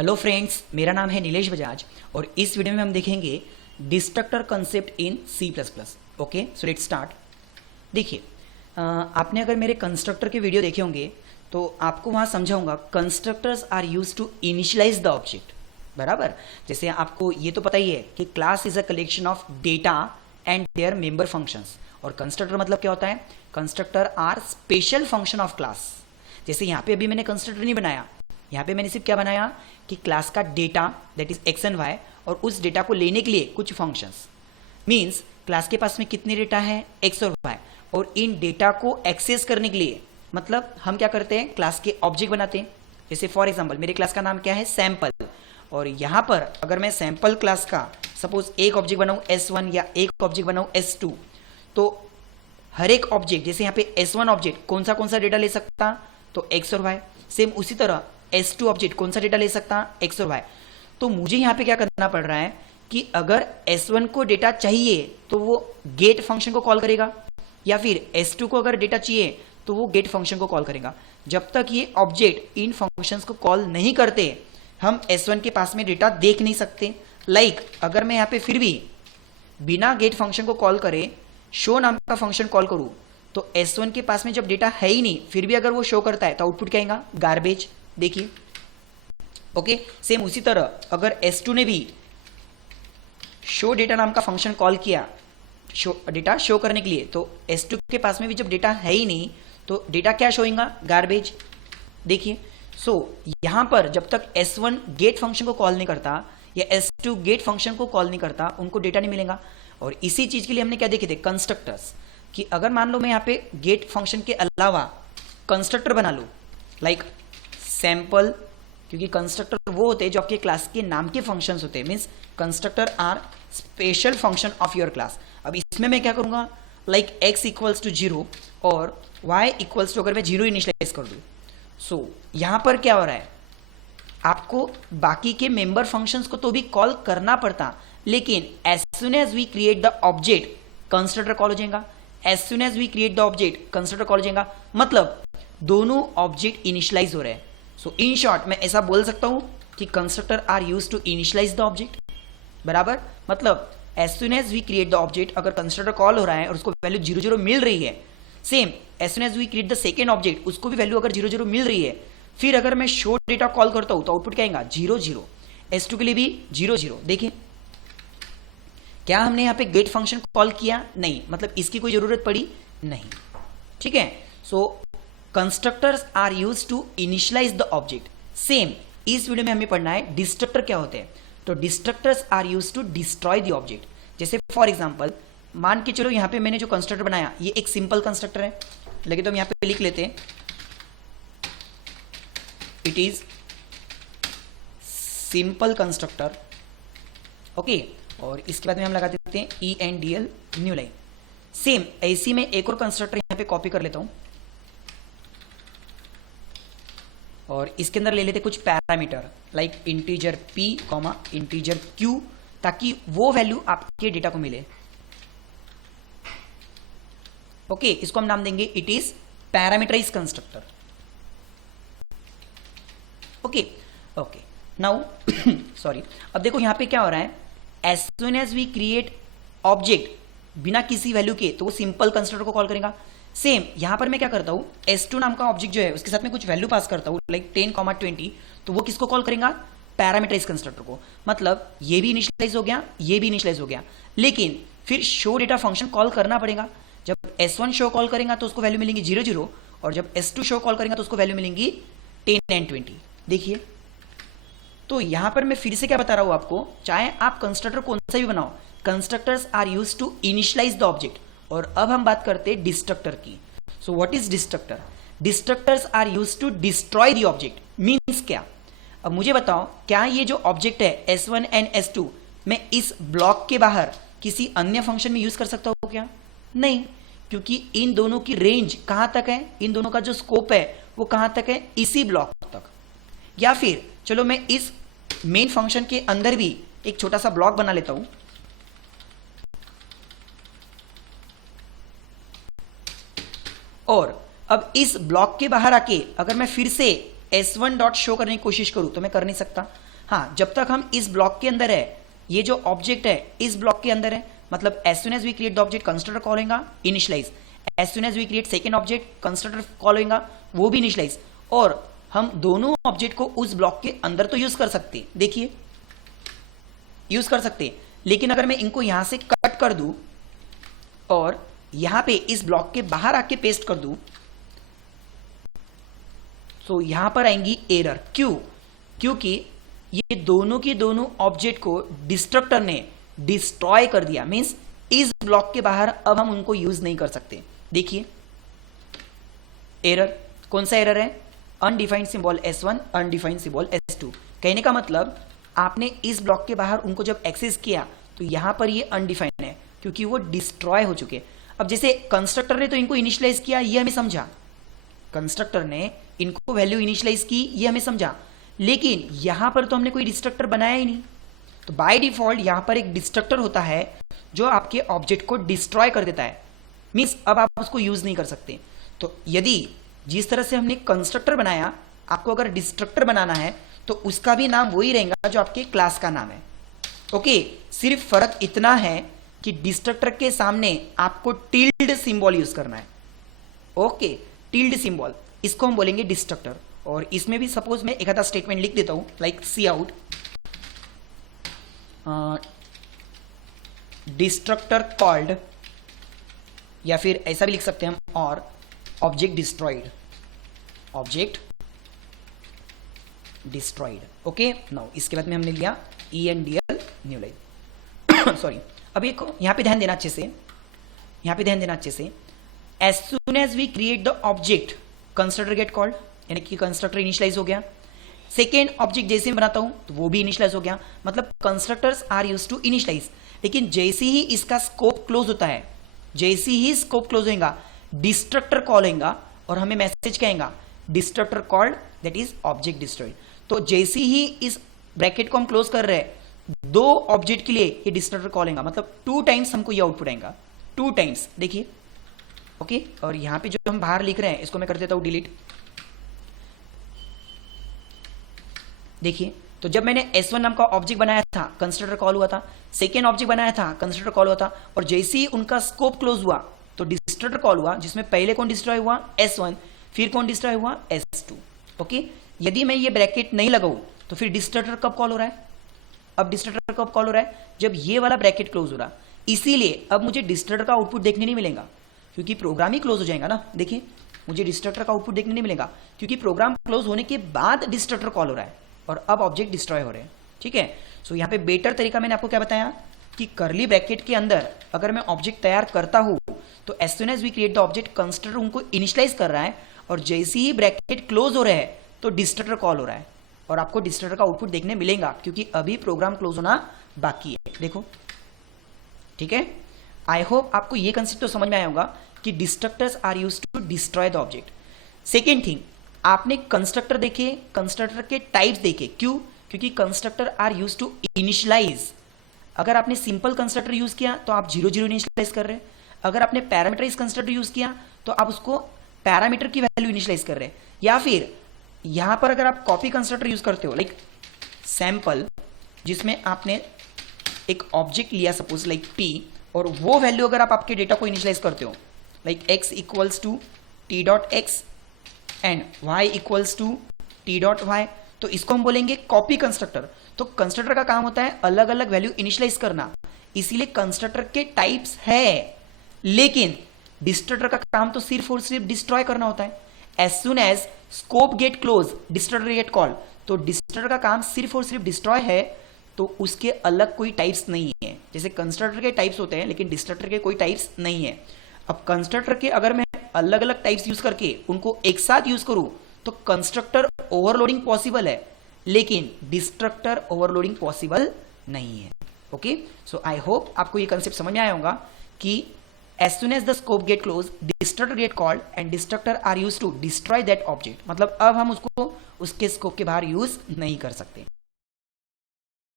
Hello friends, मेरा नाम है नीलेश बजाज और इस वीडियो में हम देखेंगे destructor concept in C plus plus. Okay, so let's start. देखिए, आपने अगर मेरे कंस्ट्रक्टर के वीडियो देखे होंगे तो आपको वहाँ समझाऊंगा constructors are use to initialize the object. बराबर, जैसे आपको ये तो पता ही है कि class is a collection of data and their member functions. और कंस्ट्रक्टर मतलब क्या होता है? Constructor are special function of class. जैसे यहाँ पे अभी मैंने कंस्ट्रक्टर नहीं बनाया, यहाँ पे मैंने सिर्फ क्या बनाया कि क्लास का data that is X and Y और उस डेटा को लेने के लिए कुछ फंक्शंस। मींस क्लास के पास में कितने डेटा है, एक्स और वाई, और इन डेटा को एक्सेस करने के लिए मतलब हम क्या करते हैं, क्लास के ऑब्जेक्ट बनाते हैं। जैसे फॉर एग्जांपल मेरे क्लास का नाम क्या है, सैंपल, और यहाँ पर अगर मैं सैंपल क्लास का सपोज एक ऑब्जेक्ट बनाऊँ S1 या एक ऑब्जेक्ट बनाऊँ S2, तो हर एक ऑब्जेक्ट जैसे यहाँ पे S1 ऑब्जेक्ट कौन सा डेटा ले सकता, तो एक्स और वाई। सेम उसी तरह S2 ऑब्जेक्ट कौन सा डेटा ले सकता, एक्स और वाई। तो मुझे यहाँ पे क्या करना पड़ रहा है कि अगर S1 को डेटा चाहिए तो वो गेट फंक्शन को कॉल करेगा, या फिर S2 को अगर डेटा चाहिए तो वो गेट फंक्शन को कॉल करेगा। जब तक ये ऑब्जेक्ट इन फंक्शंस को कॉल नहीं करते हम S1 के पास में डेटा देख नहीं सकते। लाइक अगर मैं यहाँ पे फिर भी बिना गेट फंक्शन को कॉल करे शो नाम का फंक्शन कॉल करूं तो S1 के पास में जब डेटा है ही नहीं फिर भी अगर वो शो करता है तो आउटपुट क्या आएगा, गार्बेज। देखिए, ओके, सेम उसी तरह अगर S2 ने भी शो डेटा नाम का फंक्शन कॉल किया डेटा शो करने के लिए, तो S2 के पास में भी जब डेटा है ही नहीं तो डेटा क्या शो होगा, गार्बेज। देखिए, सो यहां पर जब तक S1 गेट फंक्शन को कॉल नहीं करता या S2 गेट फंक्शन को कॉल नहीं करता उनको डेटा नहीं मिलेगा। और इसी चीज के लिए हमने क्या देखे थे, कंस्ट्रक्टर्स, कि अगर मान लो मैं यहाँ पे गेट फंक्शन के अलावा कंस्ट्रक्टर बना लूँ लाइक सैंपल, क्योंकि कंस्ट्रक्टर वो होते हैं जो आपके क्लास के नाम के फंक्शंस होते हैं। Means constructor are special function of your class. अब इसमें मैं क्या करूंगा, लाइक x इक्वल्स टू 0 और y इक्वल्स टू अगर मैं 0 इनिशियलाइज कर दूं, सो यहां पर क्या हो रहा है, आपको बाकी के मेंबर फंक्शंस को तो भी कॉल करना पड़ता, लेकिन as soon as we create the object constructor call हो जाएगा। As soon as we create the object constructor call हो जाएगा, मतलब दोनों ऑब्जेक्ट इनिशियलाइज हो रहे हैं। सो इन शॉर्ट मैं ऐसा बोल सकता हूं कि constructor are use to initialize the object. बराबर, मतलब as soon as we create the object अगर कंस्ट्रक्टर कॉल हो रहा है और उसको वैल्यू 0 0 मिल रही है, same as soon as we create the second object उसको भी वैल्यू अगर 0 0 मिल रही है, फिर अगर मैं शो डेटा कॉल करता हूं तो आउटपुट क्या आएगा, 0 0। S2 के लिए भी 0 0। देखिए, क्या हमने यहाँ पे गेट फंक्शन कॉल किया? नहीं, मतलब इसकी कोई जरूरत पड़ी नहीं। ठीक है, so constructors are use to initialize the object. Same इस वीडियो में हमें पढ़ना है डिस्ट्रक्टर क्या होते हैं। तो destructors are use to destroy the object. जैसे फॉर एग्जांपल मान के चलो यहाँ पे मैंने जो कंस्ट्रक्टर बनाया ये एक सिंपल कंस्ट्रक्टर है, लेकिन तो हम यहाँ पे लिख लेते हैं it is simple constructor. Okay, और इसके बाद में हम लगा देते हैं ENDL न्यू लाइन। सेम ऐसी में एक और कंस्ट्रक्टर यहाँ पे कॉपी कर लेता हूं और इसके अंदर ले लेते कुछ parameter like integer p, integer q, ताकि वो वैल्यू आपके डेटा को मिले। ओके, इसको हम नाम देंगे it is parameterize constructor. Okay okay, now sorry, अब देखो यहां पे क्या हो रहा है, as soon as we create object बिना किसी वैल्यू के तो वो सिंपल कंस्ट्रक्टर को कॉल करेगा। सेम यहां पर मैं क्या करता हूं, S2 नाम का ऑब्जेक्ट जो है उसके साथ में कुछ वैल्यू पास करता हूं लाइक 10, 20, तो वो किसको कॉल करेगा, पैरामीटराइज कंस्ट्रक्टर को। मतलब ये भी इनिशियलाइज हो गया, ये भी इनिशियलाइज हो गया, लेकिन फिर शो डेटा फंक्शन कॉल करना पड़ेगा। जब S1 शो कॉल करेगा तो उसको वैल्यू मिलेंगी 0 0, और जब S2 शो कॉल करेगा तो उसको वैल्यू मिलेंगी 10 and 20। देखिए, तो यहां पर मैं फिर से क्या बता रहा हूं आपको, चाहे आप कंस्ट्रक्टर कौन सा भी बनाओ, constructors are use to initialize the object. और अब हम बात करते हैं डिस्ट्रक्टर की। So what is destructor? Destructors are use to destroy the object. Means क्या? अब मुझे बताओ, क्या ये जो ऑब्जेक्ट है S1 एंड S2 मैं इस ब्लॉक के बाहर किसी अन्य फंक्शन में यूज कर सकता हूं क्या? नहीं, क्योंकि इन दोनों की रेंज कहां तक है, इन दोनों का जो स्कोप है वो कहां तक है, इसी ब्लॉक तक। या फिर चलो मैं इस मेन फंक्शन के अंदर भी एक छोटा सा ब्लॉक बना लेता हूं, और अब इस ब्लॉक के बाहर आके अगर मैं फिर से S1 डॉट शो करने की कोशिश करूं तो मैं कर नहीं सकता। हाँ, जब तक हम इस ब्लॉक के अंदर है, ये जो ऑब्जेक्ट है इस ब्लॉक के अंदर है, मतलब as soon as we create the object constructor call होगा initialize, as soon as we create second object constructor call होगा वो भी इनिशियलाइज, और हम दोनों ऑब्जेक्ट को उस ब्लॉक के अंदर तो यूज कर सकते हैं, देखिए यूज कर सकते हैं, लेकिन अगर मैं इनको यहां से कट कर दूं और यहां पे इस ब्लॉक के बाहर आके पेस्ट कर दूं तो यहां पर आएंगी एरर। क्यों? क्योंकि ये दोनों के दोनों ऑब्जेक्ट को डिस्ट्रक्टर ने डिस्ट्रॉय कर दिया, मींस इस ब्लॉक के बाहर अब हम उनको यूज नहीं कर सकते। देखिए एरर, कौन सा एरर है? Undefined symbol S1, undefined symbol S2। कहने का मतलब आपने इस ब्लॉक के बाहर उनको जब एक्सेस किया तो यहां पर ये अनडिफाइंड है क्योंकि वो डिस्ट्रॉय हो चुके। अब जैसे कंस्ट्रक्टर ने तो इनको इनिशियलाइज किया, ये हमें समझा, कंस्ट्रक्टर ने इनको वैल्यू इनिशियलाइज की, ये हमें समझा, लेकिन यहां पर तो हमने कोई डिस्ट्रक्टर बनाया ही नहीं। तो बाय डिफॉल्ट यहां पर एक डिस्ट्रक्टर होता है जो आपके ऑब्जेक्ट को डिस्ट्रॉय कर देता है, मींस अब आप उसको यूज नहीं कर सकते। तो यदि जिस तरह से हमने कंस्ट्रक्टर बनाया, आपको अगर डिस्ट्रक्टर बनाना है तो उसका भी नाम वही रहेगा जो आपके क्लास का नाम है। ओके, सिर्फ फर्क इतना है कि डिस्ट्रक्टर के सामने आपको टिल्ड सिंबल यूज करना है। ओके, टिल्ड सिंबल, इसको हम बोलेंगे डिस्ट्रक्टर। और इसमें भी सपोज मैं एक आधा स्टेटमेंट लिख देता हूं, लाइक सी आउट डिस्ट्रक्टर कॉल्ड, या फिर ऐसा भी लिख सकते हैं हम, और object destroyed, object destroyed. Okay, now इसके बाद में हमने लिया ENDL न्यू लाइन। सॉरी, अब एक यहां पे ध्यान देना अच्छे से, यहां पे ध्यान देना अच्छे से। As soon as we create the object constructor get called, यानी कि कंस्ट्रक्टर इनिशियलाइज हो गया। सेकेंड ऑब्जेक्ट जैसे मैं बनाता हूं तो वो भी इनिशियलाइज हो गया, मतलब constructors are use to initialize. लेकिन जैसे ही इसका स्कोप क्लोज होता है, जैसे ही स्कोप क्लोज होगा डिस्ट्रक्टर कॉल होगा और हमें मैसेज कहेगा destructor called, that is object destroyed. तो जैसे ही इस ब्रैकेट को हम क्लोज कर रहे हैं, दो ऑब्जेक्ट के लिए ये डिस्ट्रक्टर कॉल होगा, मतलब 2 टाइम्स हमको ये आउटपुट आएगा, 2 टाइम्स। देखिए ओके, और यहां पे जो हम बाहर लिख रहे हैं इसको मैं कर देता हूं डिलीट। देखिए, तो जब मैंने S1 नाम का ऑब्जेक्ट बनाया था कंस्ट्रक्टर कॉल हुआ था, सेकेंड ऑब्जेक्ट बनाया था कंस्ट्रक्टर कॉल हुआ था, और जैसे ही उनका स्कोप क्लोज हुआ तो डिस्ट्रक्टर कॉल हुआ, जिसमें पहले कौन डिस्ट्रॉय हुआ? S1, फिर कौन डिस्ट्रॉय हुआ? S2। ओके, यदि मैं ये ब्रैकेट नहीं लगाऊं तो फिर डिस्ट्रक्टर कब कॉल हो रहा है? अब डिस्ट्रक्टर कब कॉल हो रहा है? जब ये वाला ब्रैकेट क्लोज हो रहा। इसीलिए अब मुझे डिस्ट्रक्टर का आउटपुट देखने नहीं मिलेगा क्योंकि प्रोग्राम ही क्लोज हो जाएगा ना। देखिए, मुझे डिस्ट्रक्टर का आउटपुट देखने नहीं मिलेगा क्योंकि प्रोग्राम क्लोज होने के बाद डिस्ट्रक्टर कॉल हो रहा है और अब ऑब्जेक्ट डिस्ट्रॉय हो रहे हैं। ठीक है, सो यहाँ पे बेटर तरीका मैंने आपको क्या बताया कि करली ब्रैकेट के अंदर अगर मैं ऑब्जेक्ट तैयार करता हूं तो as soon as we create the object constructor उनको इनिशियलाइज कर रहा है, और जैसे ही ब्रैकेट क्लोज हो रहे हैं तो डिस्ट्रक्टर कॉल हो रहा है और आपको डिस्ट्रक्टर का आउटपुट देखने मिलेगा क्योंकि अभी प्रोग्राम क्लोज होना बाकी है। देखो, ठीक है, आई होप आपको ये कंसेप्ट तो समझ में आया होगा कि destructors are used to destroy the object. Second thing, आपने कंस्ट्रक्टर देखे, कंस्ट्रक्टर के टाइप्स देखे। क्यों? क्योंकि constructor are used to initialize. अगर आपने सिंपल कंस्ट्रक्टर यूज किया तो आप 0 0 इनिशियलाइज कर रहे हैं, अगर आपने पैरामीटराइज कंस्ट्रक्टर यूज किया तो आप उसको पैरामीटर की वैल्यू इनिशियलाइज कर रहे हैं, या फिर यहां पर अगर आप कॉपी कंस्ट्रक्टर यूज करते हो लाइक सैंपल, जिसमें आपने एक ऑब्जेक्ट लिया सपोज लाइक P, और वो वैल्यू अगर आप आपके डेटा को इनिशियलाइज करते हो like x equals to t dot x and y equals to t dot y, तो इसको हम बोलेंगे कॉपी कंस्ट्रक्टर। तो कंस्ट्रक्टर का काम होता है अलग अलग वैल्यू इनिशियलाइज करना, इसीलिए कंस्ट्रक्टर के टाइप्स है, लेकिन डिस्ट्रक्टर का काम तो सिर्फ और सिर्फ डिस्ट्रॉय करना होता है। As soon as scope get close destructor get call, तो डिस्ट्रक्टर का काम सिर्फ और सिर्फ डिस्ट्रॉय है, तो उसके अलग कोई टाइप्स नहीं है। जैसे कंस्ट्रक्टर के टाइप्स होते हैं लेकिन डिस्ट्रक्टर के कोई टाइप्स नहीं है। अब कंस्ट्रक्टर के अगर मैं अलग अलग टाइप्स यूज करके उनको एक साथ यूज करूं तो कंस्ट्रक्टर ओवरलोडिंग पॉसिबल है, लेकिन डिस्ट्रक्टर ओवरलोडिंग पॉसिबल नहीं है। ओके, सो आई होप आपको ये कंसेप्ट समझ में आया होगा कि as soon as the scope get closed, destructor get called and destructor are used to destroy that object। मतलब अब हम उसको उसके स्कोप के बाहर यूज नहीं कर सकते।